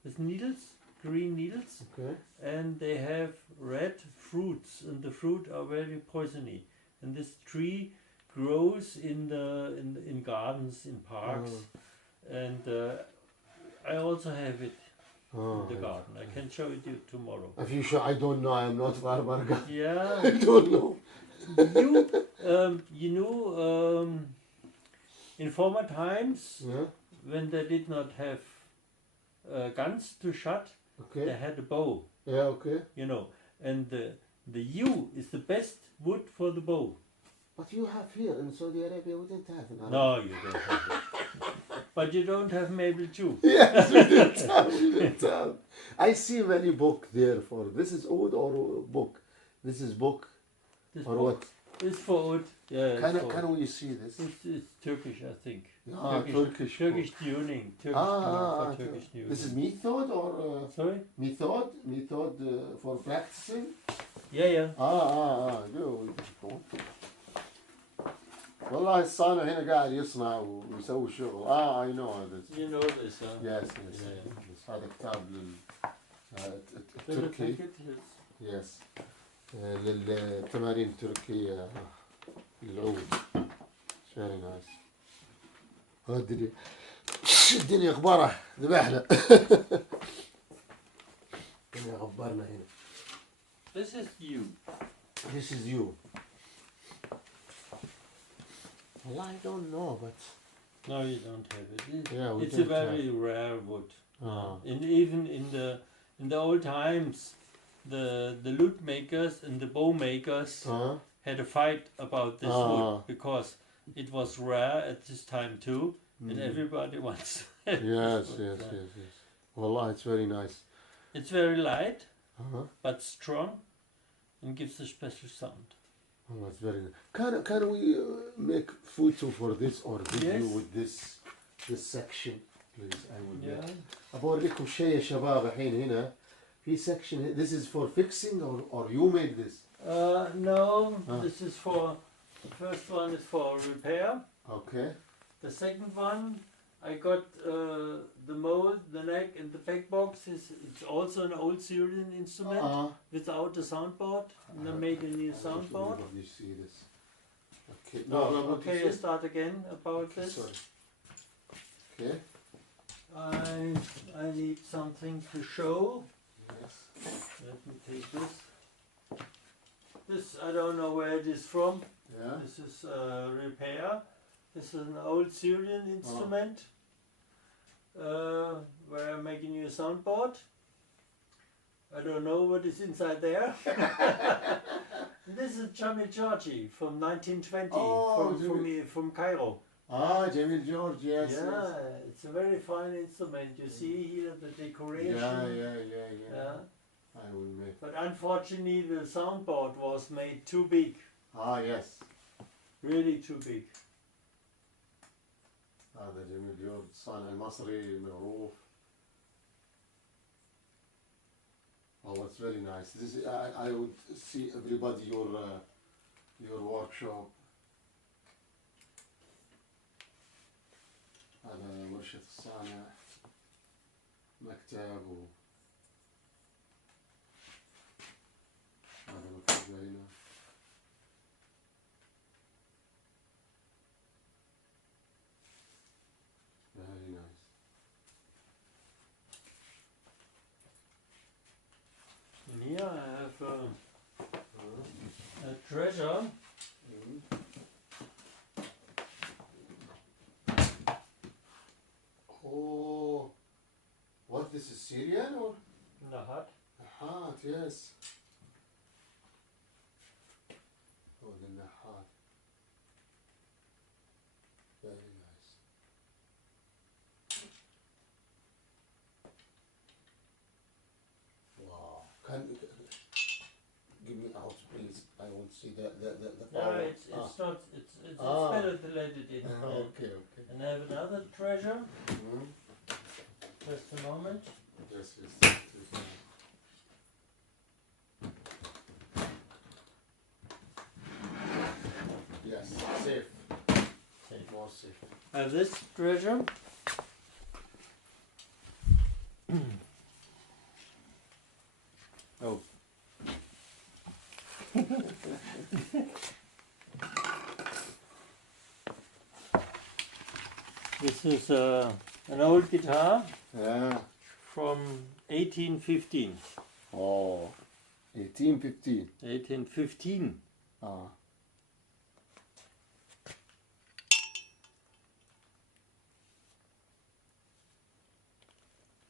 with needles, green needles, Okay. and they have red fruits, and the fruit are very poisony. And this tree grows in gardens, in parks, and I also have it in the garden. I can show it you tomorrow. If you sure, I don't know. I am not farmer. Yeah. I don't know. You know, in former times, Yeah. when they did not have guns to shoot, they Okay. had a bow, Yeah. Okay. you know, and the yew is the best wood for the bow. But you have here in Saudi Arabia, we didn't have in Arabia. No, you don't have it. But you don't have maple too. Yes, we didn't have. We didn't have. I see many book there for this is oud or book. This is book This or book what? is for wood. Yeah, Can we see this? it's Turkish, I think. Ah, Turkish. Turkish tuning. Turkish tuning for Turkish tuning. This is method or Sorry? method for practicing. Yeah. good. والله الصانع هنا قاعد يصنع ويسوي شغل. I know this. You know this, huh? Yes. Yeah. بس هذا كتاب Little للتركي. packet, yes. Yes. للتمارين التركية للعود. Very nice. الدنيا اخبارها ذبحنا. الدنيا غبرنا هنا. This is you. This is you. Well, I don't know, but No, you don't have it. Yeah, we It's a don't very rare wood. Ah. Even in the old times, the lute makers and the bow makers had a fight about this wood because it was rare at this time too, and everybody wants to have this wood. yes. Wallah, it's very nice. It's very light, but strong, and gives a special sound. Oh, that's very nice. Can we make photo for this or video Yes. with this section, please? I will Yeah. make. أبوريكم شيء يا شباب الحين هنا في section. This is for fixing or you made this? No, this is for, the first one is for repair. Okay. The second one, I got the mold, the neck, and the back box. It's also an old Syrian instrument without a soundboard. And I made a new soundboard. You see this? Okay. Okay, I start again about this. Sorry. Okay. I need something to show. Yes. Let me take this. This, I don't know where it is from. Yeah. This is repair. This is an old Syrian instrument where I'm making you a soundboard. I don't know what is inside there. This is Lzarchi from 1920 from Cairo. Jamil George, yes. Yeah, it's a very fine instrument. You see here the decoration. Yeah. I will make. But unfortunately, the soundboard was made too big. Yes. Really too big. هذا جميل جورج الصانع المصري معروف. Oh, it's very nice. This is, I would see everybody your workshop. هذا ورشة الصانع مكتب هذا مكتب هنا. Very nice. And here I have a treasure. Oh, what? This is Syrian or? Nahat. Nahat, yes. Oh, the Nahat. Very nice. see the No, power. it's not. It's Ah. better to let it in. Okay, okay. And I have another treasure. Mhm. Just a moment. Yes, yes. Yes, safe. Safe. More safe. I have this treasure. Oh. This is an old guitar Yeah. from 1815. Oh, 1850. 1815. Ah.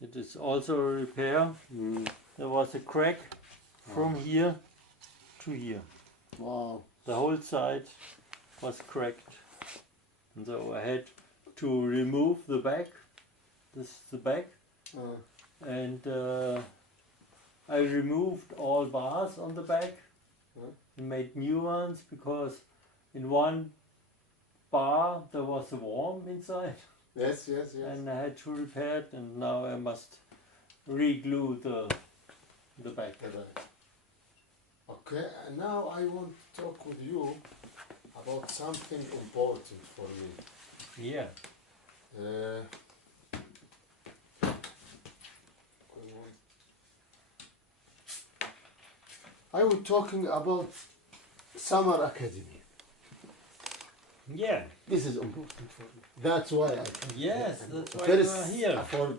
It is also a repair. Mm. There was a crack from here to here. Wow. The whole side was cracked. And so I had to remove the back. This is the back. And I removed all bars on the back and made new ones because in one bar there was a worm inside. Yes, yes, yes. And I had to repair it, and now I must re-glue the back. Okay, and now I want to talk with you about something important for me. Yeah. I was talking about Summer Academy. Yeah. This is important for me. That's why I come. Yes, that's why First, you are here.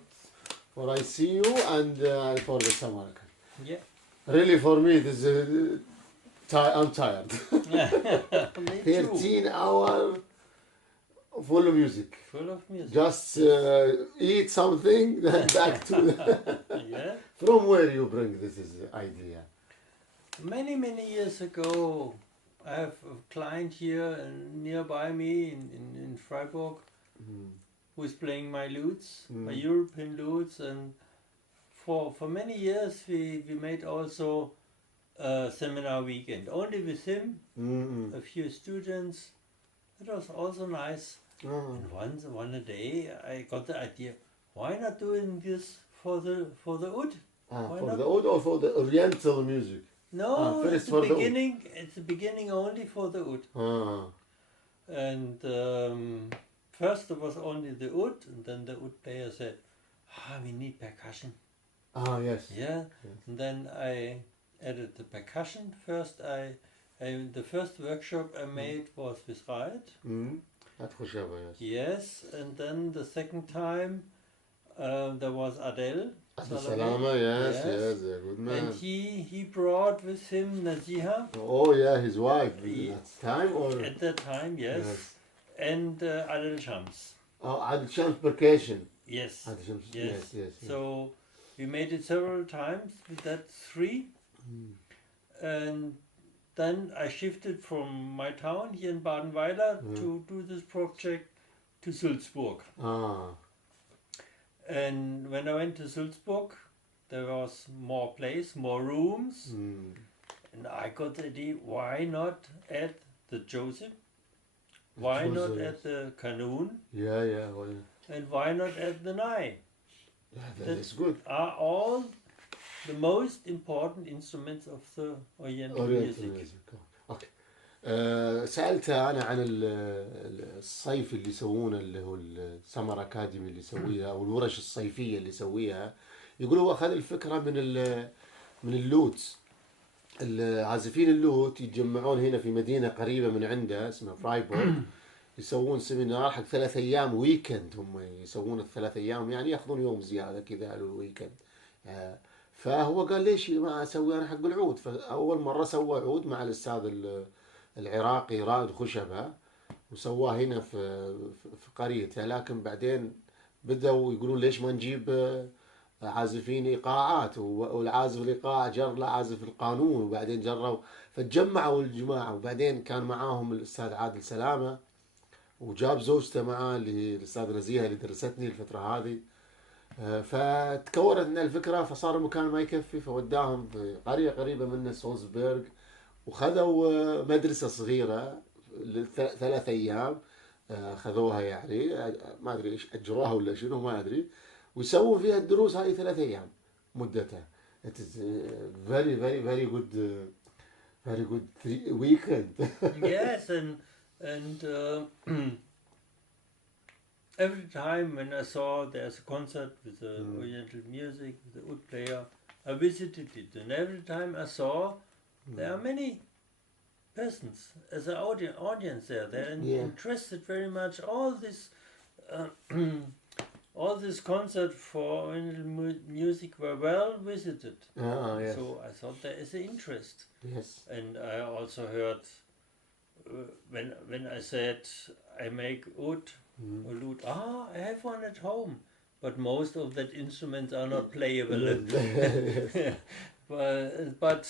For I see you and for the Summer Academy. Yeah. Really, for me, this is I'm tired. Me too. 13 hours full of music. Full of music. Just eat something, then back to the Yeah. From where you bring this idea? Many, many years ago, I have a client here nearby me in Freiburg who is playing my lutes, my European lutes, and for many years we made also a seminar weekend, only with him, a few students. It was also nice. And one day I got the idea, why not doing this for the oud? For the oud or for the Oriental music? No, first it's the for the beginning. It's the beginning only for the oud. And first there was only the oud, and then the oud player said, we need percussion. Yes. Yeah. Yes. And then I added the percussion. First the first workshop I made was with Reit. Yes, and then the second time there was Adel. Salama, yes, a good man. And he brought with him Naziha. Oh yeah, his wife at that time, or at that time, yes. And Adel Shams. Oh, Adel Shams percussion. Yes. Adel Shams. Yes. Yes. So we made it several times with that three, and then I shifted from my town here in Badenweiler to do this project to Sulzburg. And when I went to Sulzburg, there was more place, more rooms, and I got the idea, why not add the Joseph? Why not add the Kanun? Yeah. And why not add the Nai? Yeah, that's good. Are all the most important instruments of the Oriental music. اوكي. سألته أنا عن الصيف اللي يسوونه اللي هو السمر أكاديمي اللي يسويها أو الورش الصيفية اللي يسويها. يقول هو أخذ الفكرة من اللوت. العازفين اللوت يتجمعون هنا في مدينة قريبة من عنده اسمها فرايبورغ، يسوون سيمينار حق 3 أيام ويكند. هم يسوون ال3 أيام يعني ياخذون يوم زيادة كذا على الويكند. فهو قال ليش ما أسوي أنا حق العود؟ فأول مرة سوى عود مع الأستاذ العراقي رائد خشبة وسواه هنا في قريته. لكن بعدين بدأوا يقولون ليش ما نجيب عازفين إيقاعات، والعازف الإيقاع جر له عازف القانون، وبعدين جروا فتجمعوا الجماعة. وبعدين كان معاهم الأستاذ عادل سلامة وجاب زوجته معاه اللي هي الأستاذة نزيهة اللي درستني الفترة هذه. فتكورت لنا الفكرة، فصار المكان ما يكفي فوداهم في قرية قريبة منه سولزبورغ، وخذوا مدرسة صغيرة 3 أيام، خذوها يعني، ما أدري إيش أجروها ولا شنو ما أدري، ويسوون فيها الدروس هذه 3 أيام مدتها. It is very very very good very good weekend. Yes, and every time when I saw there's a concert with the Oriental music, with the oud player, I visited it, and every time I saw there are many persons as an audience there. They're interested very much. Uh, all this concert for Oriental music were well visited. Yes. So I thought there is an interest. Yes. And I also heard when I said I make oud or lute, I have one at home, but most of that instruments are not playable. but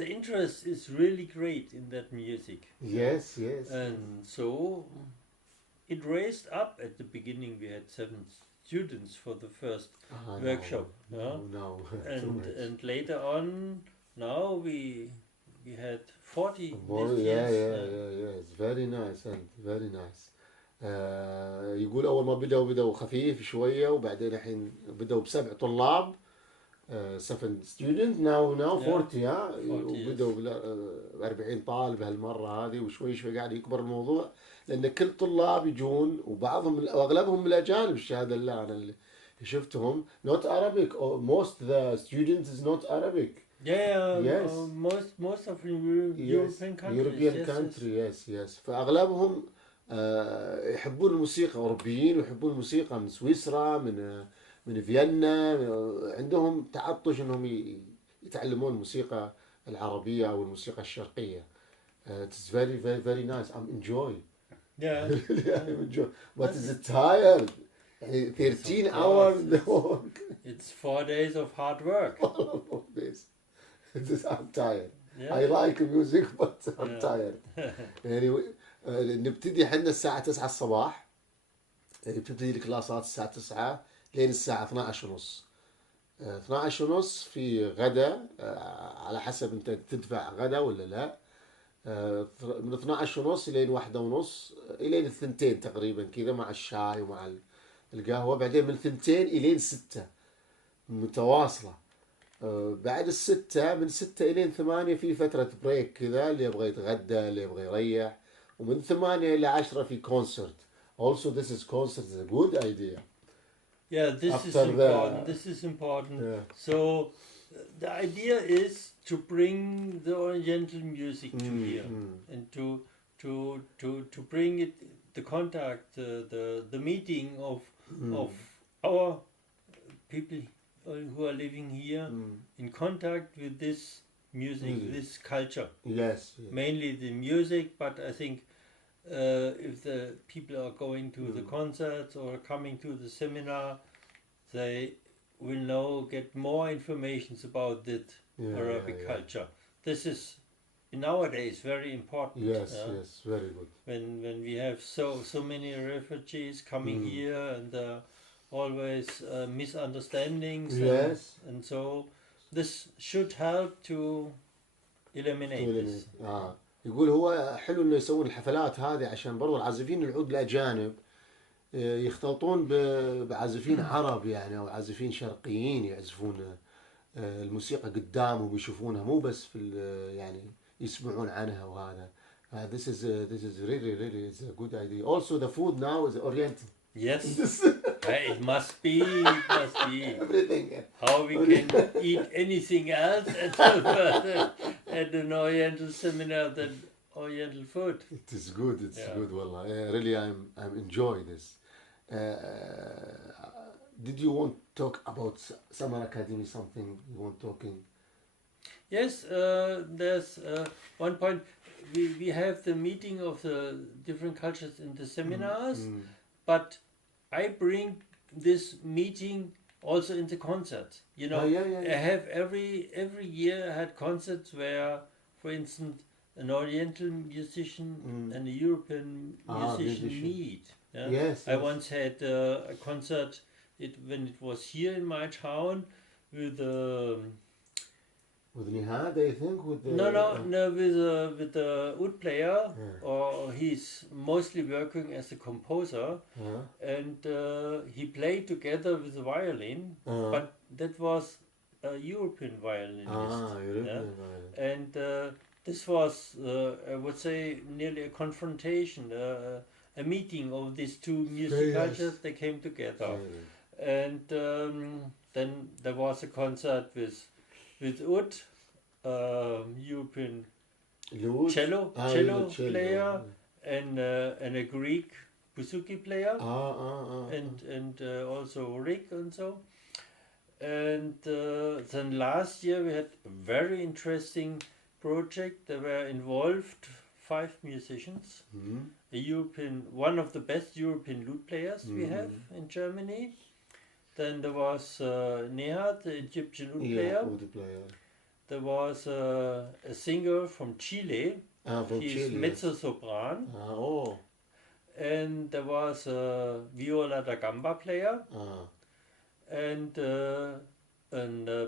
the interest is really great in that music. Yes, yes. And so it raised up. At the beginning we had 7 students for the first workshop. No. And later on, now we had 40 this Yeah, year. it's very nice and very nice. يقول أول ما بدأوا خفيف شوية، وبعدين الحين بدأوا ب7 طلاب. 7 students now 40. 40 وبدأوا 40 طالب هالمرة هذه، وشوي شوي قاعد يكبر الموضوع، لأن كل طلاب يجون، وبعضهم وأغلبهم من الأجانب. الشهادة الله أنا اللي شفتهم not Arabic, or most the students is not Arabic. Yes. Most of the European countries. Yes. فأغلبهم يحبون الموسيقى، أوروبيين، ويحبون الموسيقى من سويسرا، من فيينا. عندهم تعطش انهم يتعلمون الموسيقى العربية او الموسيقى الشرقية. It's very very very nice. I'm enjoying. Yeah. I'm enjoying. But is it tired? 13 hours. It's 4 days of hard work. 4 days. I'm tired. Yeah. I like music but I'm tired. Anyway, نبتدي احنا الساعة 9 الصباح. بتبتدي الكلاسات الساعة 9 لين الساعة 12:30. 12:30 في غدا، على حسب انت تدفع غدا ولا لا. من 12:30 لين 1:30 الين 2 تقريبا كذا، مع الشاي ومع القهوة. بعدين من 2 الين 6 متواصلة. بعد الستة، من 6 الين 8 في فترة بريك كذا، اللي يبغى يتغدى، اللي يبغى يريح. ومن 8 إلى 10 في كونسرت. Also this is concert is a good idea. Yeah, this is important. Yeah. So the idea is to bring the Oriental music to here, and to bring it, the contact, the meeting of our people who are living here in contact with this music, this culture. Yes. Mainly the music, but I think if the people are going to the concerts or coming to the seminar, they will get more information about that Arabic culture. This is nowadays very important. Yes, very good. When we have so many refugees coming here, and always misunderstandings. Yes. And so this should help to eliminate this. يقول هو حلو انه يسوون الحفلات هذه عشان برضو العازفين العود الاجانب يختلطون بعازفين عرب يعني، او عازفين شرقيين يعزفون الموسيقى قدامهم ويشوفونها، مو بس في يعني يسمعون عنها. وهذا this is really is a good idea. Also the food now is Oriental. Yes. It must be. Everything. How we can eat anything else at an Oriental seminar than Oriental food. It is good. It's good. Wallah. Really, I'm enjoy this. Did you want to talk about Summer Academy? Something you want talking? Yes. There's one point. We have the meeting of the different cultures in the seminars, but I bring this meeting also in the concerts. You know, I have every year I had concerts where, for instance, an Oriental musician and a European musician meet. Yeah? Yes. I once had a concert when it was here in my town with With Nihad, I think, with the... No, with the oud player, Yeah. or he's mostly working as a composer, and he played together with the violin, but that was a European violinist. European violin. And this was, I would say, nearly a confrontation, a meeting of these two music cultures. They came together, and then there was a concert with oud, European cello player, and a Greek bouzouki player, and also Rick and so. And then last year we had a very interesting project. There were involved 5 musicians, one of the best European lute players we have in Germany. Then there was Nehat, the Egyptian oud player. There was a singer from Chile. He's mezzo-sopran. And there was a viola da gamba player. And a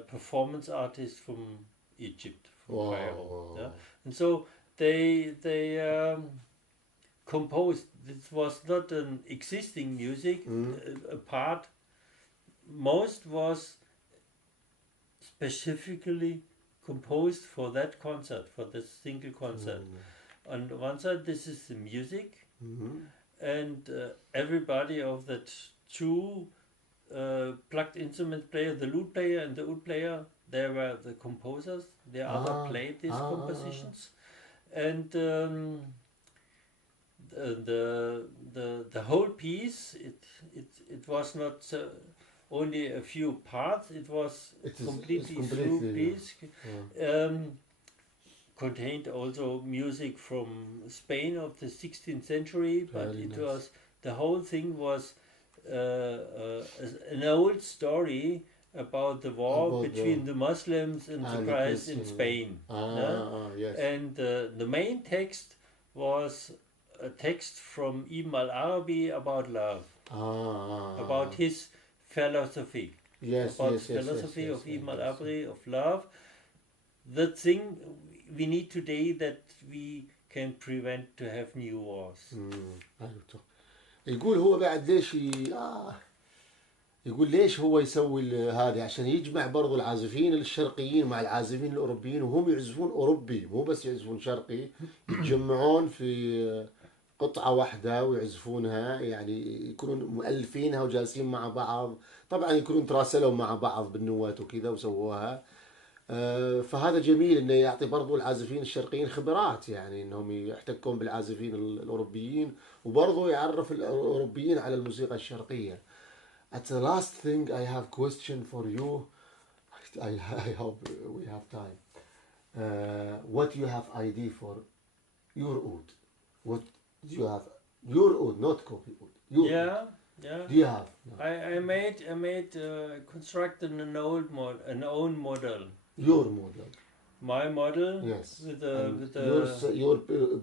performance artist from Egypt, from Cairo. Yeah? And so they composed. This was not an existing music. A part, most was specifically composed for that concert, for this single concert. On one side, this is the music, and everybody of that 2 plucked instrument player, the lute player and the oud player, they were the composers. The other played these compositions, and the whole piece. It was not only a few parts. It was completely full piece. Contained also music from Spain of the 16th century, but the whole thing was an old story about the war between the Muslims and the Christ in Spain. And the main text was a text from Ibn al-Arabi about love, about his philosophy, philosophy of Ibn al-Arabi of love. The thing we need today that we can prevent to have new wars. يقول هو بعد ليش يقول ليش هو يسوي هذا عشان يجمع برضو العازفين الشرقيين مع العازفين الأوروبيين وهم يعزفون أوروبي مو بس يعزفون شرقي يتجمعون في قطعة واحدة ويعزفونها يعني يكونون مؤلفينها وجالسين مع بعض طبعا يكونون تراسلوا مع بعض بالنوات وكذا وسووها فهذا جميل انه يعطي برضو العازفين الشرقيين خبرات يعني انهم يحتكون بالعازفين الاوروبيين وبرضو يعرف الاوروبيين على الموسيقى الشرقية. At the last thing I have question for you. I hope we have time. What you have idea for your oud? What do you have? Your oud, not copy oud. Yeah. Do you have? No. I made constructed an own model. Your model. My model. Yes. With your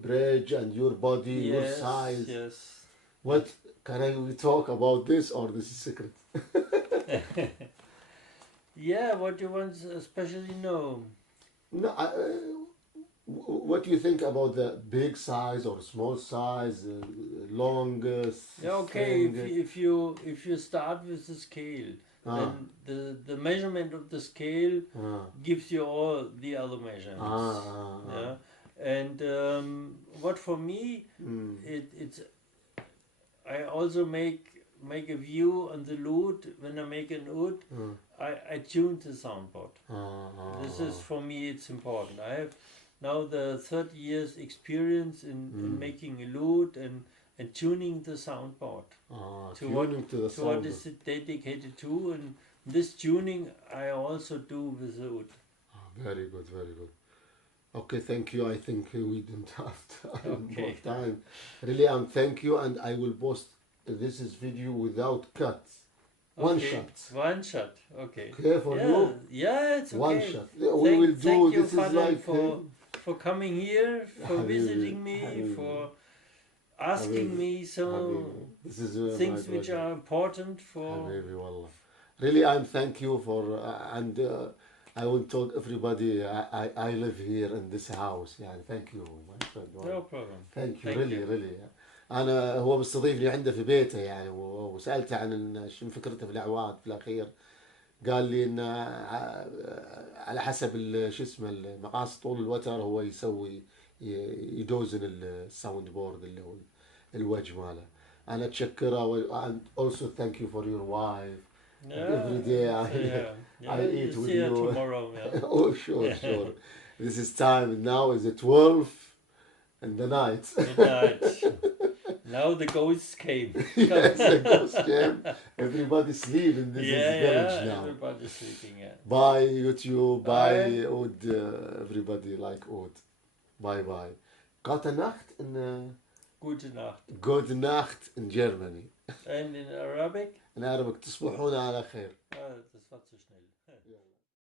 bridge and your body, yes, your size. Yes. What can I talk about this or this is secret? Yeah. What you want especially know? No. What do you think about the big size or small size, longest? Okay. If you start with the scale. Then the measurement of the scale gives you all the other measurements. Yeah? And what for me, it's I also make a view on the lute when I make an oud. I tune the soundboard. This is for me it's important. I have now the 30 years experience in making a lute and tuning the soundboard to what is it dedicated to, and this tuning I also do with the oud. Very good, very good. Okay, thank you. I think we don't have more time. Really, thank you, and I will post this video without cuts. One shot. One shot. Okay. Okay for you? Yeah, it's okay. One shot. We will do. Thank you, this is like for coming here, for visiting me, for asking me some things which are important for. Really, thank you for and I want to tell everybody I live here in this house يعني thank you my friend. No problem. Thank you Thank really you. really. أنا هو مستضيفني عنده في بيته يعني وسألته عن شنو فكرته في الأعواد في الأخير قال لي إن على حسب شو اسمه مقاس طول الوتر هو يسوي يدوزن الساوند بورد اللي هو الوجه ماله. أنا أتشكره and also thank you for your wife. And every day I eat with see you you. tomorrow. Yeah. Oh sure sure. This is time now is 12 in the night. Good night. Now the ghosts came. Yes, the ghost came. Everybody sleep in this village now. Everybody's sleeping. Yeah. Bye YouTube. Bye Bye. Oud. Everybody like Oud. Bye bye. Gute Nacht in Gute Nacht. Good Nacht in Germany. And in Arabic? In Arabic تصبحون على خير. Das war zu schnell.